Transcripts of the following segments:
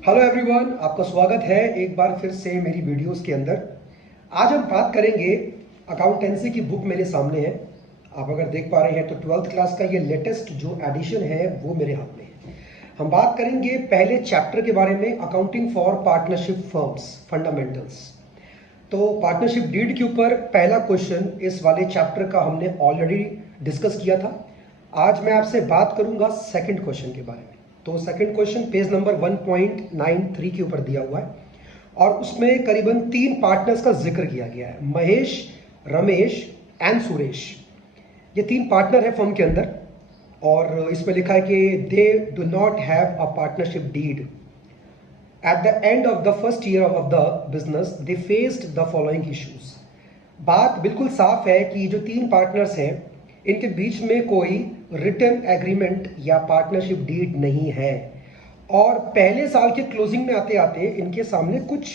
Hello everyone, आपका स्वागत है एक बार फिर से मेरी वीडियोस के अंदर। आज हम बात करेंगे अकाउंटेंसी की बुक मेरे सामने है। आप अगर देख पा रहे हैं तो 12th क्लास का ये लेटेस्ट जो एडिशन है वो मेरे हाथ में है। हम बात करेंगे पहले चैप्टर के बारे में, accounting for partnership firms fundamentals. तो पार्टनरशिप डीड के ऊपर पहला क्वेश्चन इस वाले चैप्टर का हमने ऑलरेडी डिस्कस किया था। आज मैं आपसे बात करूंगा सेकंड क्वेश्चन के बारे में। तो सेकंड क्वेश्चन पेज नंबर 1.93 के ऊपर दिया हुआ है और उसमें करीबन 3 पार्टनर्स का जिक्र किया गया है, महेश, रमेश एंड सुरेश। ये 3 पार्टनर है फर्म के अंदर और इसमें लिखा है कि they do not have a partnership deed. At the end of the first year of the business they faced the following issues. बात बिल्कुल साफ है कि जो 3 पार्टनर्स हैं इनके बीच में कोई रिटन एग्रीमेंट या पार्टनरशिप डीड नहीं है और पहले साल के क्लोजिंग में आते आते इनके सामने कुछ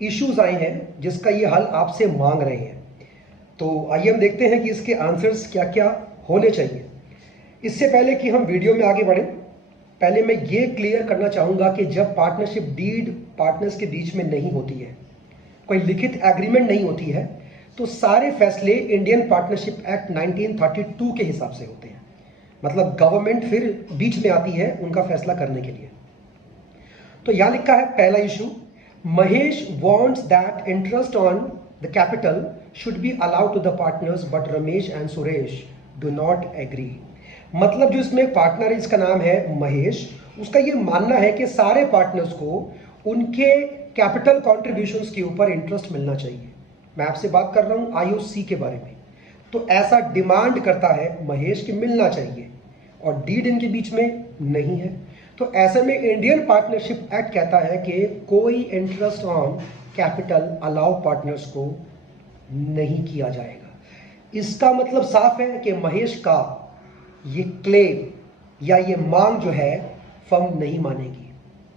इश्यूज आए हैं जिसका ये हल आपसे मांग रहे हैं। तो आइए हम देखते हैं कि इसके आंसर्स क्या क्या होने चाहिए। इससे पहले कि हम वीडियो में आगे बढ़ें, पहले मैं ये क्लियर करना चाहूँगा कि जब पार्टनरशिप डीड पार्टनर्स के बीच में नहीं होती है, कोई लिखित एग्रीमेंट नहीं होती है, तो सारे फैसले इंडियन पार्टनरशिप एक्ट 1932 के हिसाब से होते हैं। मतलब गवर्नमेंट फिर बीच में आती है उनका फैसला करने के लिए। तो यहां लिखा है पहला issue, Mahesh wants that interest on the capital should be allowed to the partners but Ramesh and Suresh do not agree. मतलब जो इसमें पार्टनर है, इसका नाम है महेश, उसका ये मानना है कि सारे पार्टनर्स को उनके कैपिटल कॉन्ट्रीब्यूशंस के ऊपर इंटरेस्ट मिलना चाहिए। मैं आपसे बात कर रहा हूं आईओसी के बारे में। तो ऐसा डिमांड करता है महेश कि मिलना चाहिए और डीड इनके बीच में नहीं है। तो ऐसे में इंडियन पार्टनरशिप एक्ट कहता है कि कोई interest on capital allow partners को नहीं किया जाएगा। इसका मतलब साफ है कि महेश का ये क्लेम या ये मांग जो है फर्म नहीं मानेगी।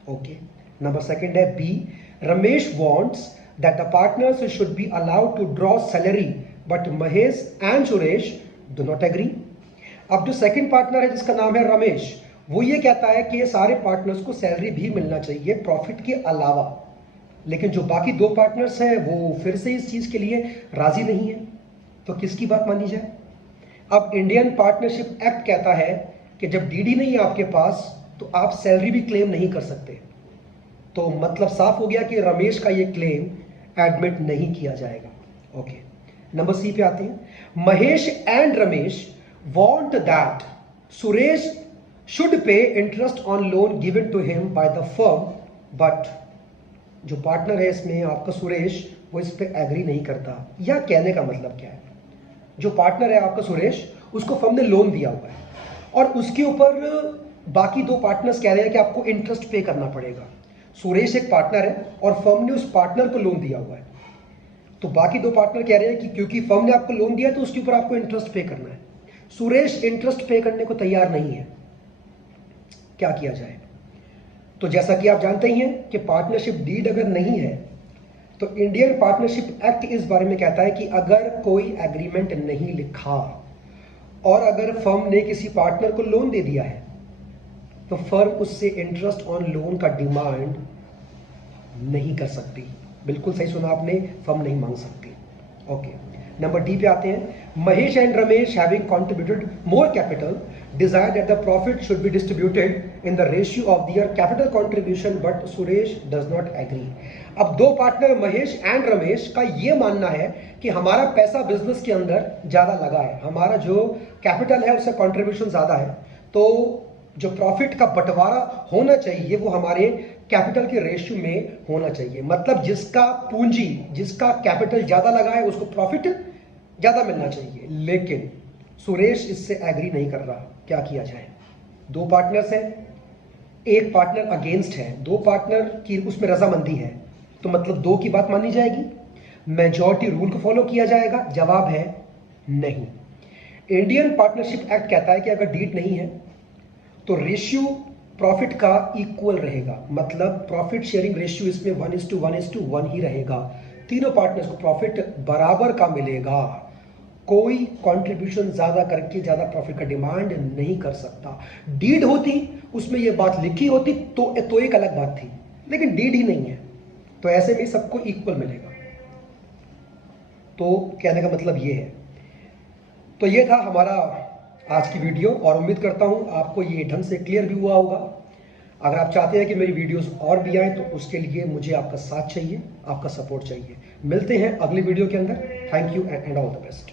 ओके, नंबर सेकंड है B, Ramesh wants that the partners should be allowed to draw salary but Mahesh and Suresh do not agree। अब जो सेकंड पार्टनर है जिसका नाम है रमेश, वो ये कहता है कि ये सारे पार्टनर्स को सैलरी भी मिलना चाहिए प्रॉफिट के अलावा, लेकिन जो बाकी 2 पार्टनर्स हैं वो फिर से इस चीज के लिए राजी नहीं है। तो किसकी बात मानी जाए? अब इंडियन पार्टनरशिप एक्ट कहता है कि जब डीडी नहीं है आपके पास तो आप सैलरी भी क्लेम नहीं कर सकते। तो मतलब साफ हो गया कि रमेश का ये क्लेम एडमिट नहीं किया जाएगा। ओके, नंबर सी पे आते हैं, Mahesh and Ramesh want that Suresh should pay interest on loan given to him by the firm but जो पार्टनर है इसमें आपका सुरेश, वो इस पे एग्री नहीं करता। या कहने का मतलब क्या है, जो पार्टनर है आपका सुरेश, उसको फर्म ने लोन दिया हुआ है और उसके ऊपर बाकी 2 पार्टनर्स कह रहे हैं कि आपको इंटरेस्ट पे करना पड़ेगा। सुरेश एक पार्टनर है और फर्म ने उस पार्टनर को लोन दिया हुआ है। तो बाकी 2 पार्टनर कह रहे हैं कि क्योंकि फर्म ने आपको लोन दिया तो उसके ऊपर आपको इंटरेस्ट पे करना है। सुरेश इंटरेस्ट पे करने को तैयार नहीं है। क्या किया जाए? तो जैसा कि आप जानते ही हैं कि पार्टनरशिप डीड अगर नहीं है तो इंडियन पार्टनरशिप एक्ट इस बारे में कहता है कि अगर कोई एग्रीमेंट नहीं लिखा और अगर फर्म ने किसी पार्टनर को लोन दे दिया है तो फर्म उससे इंटरेस्ट ऑन लोन का डिमांड नहीं कर सकती। बिल्कुल सही सुना आपने, फर्म नहीं मांग सकती। ओके, नंबर डी पे आते हैं, Mahesh and Ramesh having contributed more capital desire that the profit should be distributed in the ratio of their capital contribution but Suresh does not agree. अब 2 पार्टनर महेश एंड रमेश का ये मानना है कि हमारा पैसा बिजनेस के अंदर ज्यादा लगा है, हमारा जो कैपिटल है उससे कंट्रीब्यूशन ज्यादा है, तो जो प्रॉफिट का बंटवारा होना चाहिए वो हमारे कैपिटल के रेशियो में होना चाहिए। मतलब जिसका पूंजी, जिसका कैपिटल ज्यादा लगा है उसको प्रॉफिट ज्यादा मिलना चाहिए। लेकिन सुरेश इससे एग्री नहीं कर रहा। क्या किया जाए? 2 पार्टनर्स हैं, एक पार्टनर अगेंस्ट है, 2 पार्टनर की उसमें रजामंदी है, तो मतलब 2 की बात मानी जाएगी, मेजॉरिटी रूल को फॉलो किया जाएगा। जवाब है नहीं। इंडियन पार्टनरशिप एक्ट कहता है कि अगर डीड नहीं है तो रेशियो प्रॉफिट का इक्वल रहेगा। मतलब प्रॉफिट शेयरिंग रेशियो इसमें 1:1:1 ही रहेगा। तीनों पार्टनर्स को प्रॉफिट बराबर का मिलेगा। कोई कंट्रीब्यूशन ज्यादा करके ज्यादा प्रॉफिट का डिमांड नहीं कर सकता। डीड होती, उसमें ये बात लिखी होती तो एक अलग बात थी, लेकिन डीड ही नहीं है, तो ऐसे में सबको इक्वल मिलेगा। तो कहने का मतलब ये है। तो ये था हमारा आज की वीडियो, और उम्मीद करता हूँ आपको ये ढंग से क्लियर भी हुआ होगा। अगर आप चाहते हैं कि मेरी वीडियोस और भी आए तो उसके लिए मुझे आपका साथ चाहिए, आपका सपोर्ट चाहिए। मिलते हैं अगली वीडियो के अंदर। Thank you and all the best.